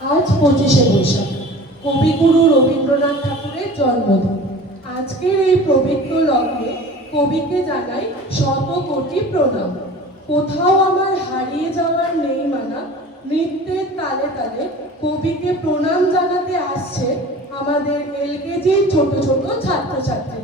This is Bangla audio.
আজ 25শে বৈশাখ, কবিগুরু রবীন্দ্রনাথ ঠাকুরের জন্মদিন। আজকের এই পবিত্র লগ্নে কবিকে জানাই শত কোটি প্রণাম। কোথাও আমার হারিয়ে যাওয়ার নেই মানা, নৃত্যের তালে তালে কবিকে প্রণাম জানাতে আসছে আমাদের এলকেজির ছোট ছোট ছাত্রছাত্রী।